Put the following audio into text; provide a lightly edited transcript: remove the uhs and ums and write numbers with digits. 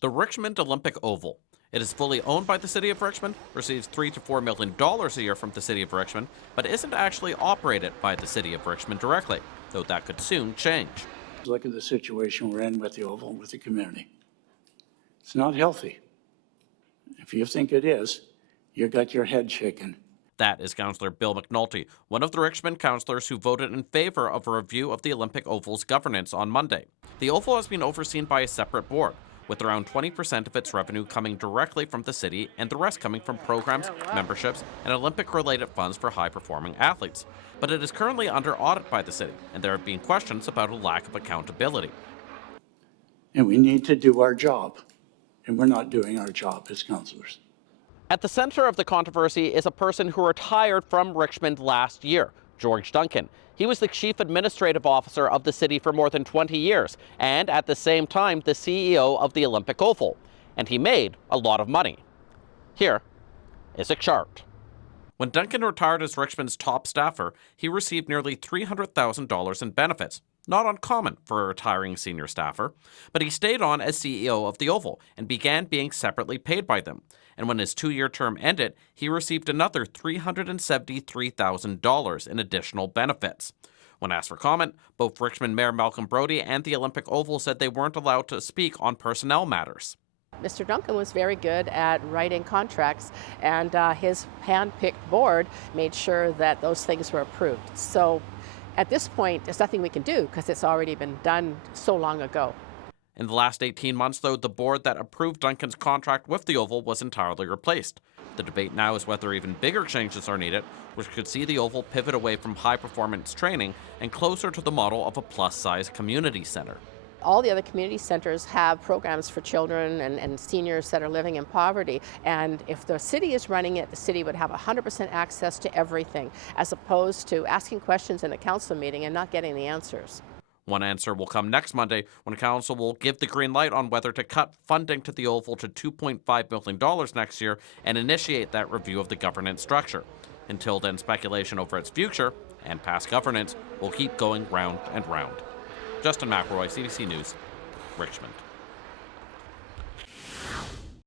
The Richmond Olympic Oval. It is fully owned by the City of Richmond, receives $3 to $4 million a year from the City of Richmond, but isn't actually operated by the City of Richmond directly, though that could soon change. Look at the situation we're in with the Oval and with the community. It's not healthy. If you think it is, you got your head shaken. That is Councillor Bill McNulty, one of the Richmond councillors who voted in favour of a review of the Olympic Oval's governance on Monday. The Oval has been overseen by a separate board, with around 20% of its revenue coming directly from the city and the rest coming from programs, memberships, and Olympic-related funds for high-performing athletes. But it is currently under audit by the city, and there have been questions about a lack of accountability. And we need to do our job, and we're not doing our job as councillors. At the center of the controversy is a person who retired from Richmond last year, George Duncan. He was the chief administrative officer of the city for more than 20 years, and at the same time, the CEO of the Olympic Oval. And he made a lot of money. Here is a chart. When Duncan retired as Richmond's top staffer, he received nearly $300,000 in benefits. Not uncommon for a retiring senior staffer, but he stayed on as CEO of the Oval and began being separately paid by them. And when his 2-year term ended, he received another $373,000 in additional benefits. When asked for comment, both Richmond Mayor Malcolm Brodie and the Olympic Oval said they weren't allowed to speak on personnel matters. Mr. Duncan was very good at writing contracts, and his hand-picked board made sure that those things were approved. So at this point, there's nothing we can do because it's already been done so long ago. In the last 18 months, though, the board that approved Duncan's contract with the Oval was entirely replaced. The debate now is whether even bigger changes are needed, which could see the Oval pivot away from high-performance training and closer to the model of a plus-size community center. All the other community centers have programs for children and seniors that are living in poverty. And if the city is running it, the city would have 100% access to everything, as opposed to asking questions in a council meeting and not getting the answers. One answer will come next Monday when Council will give the green light on whether to cut funding to the Oval to $2.5 million next year and initiate that review of the governance structure. Until then, speculation over its future and past governance will keep going round and round. Justin McElroy, CBC News, Richmond.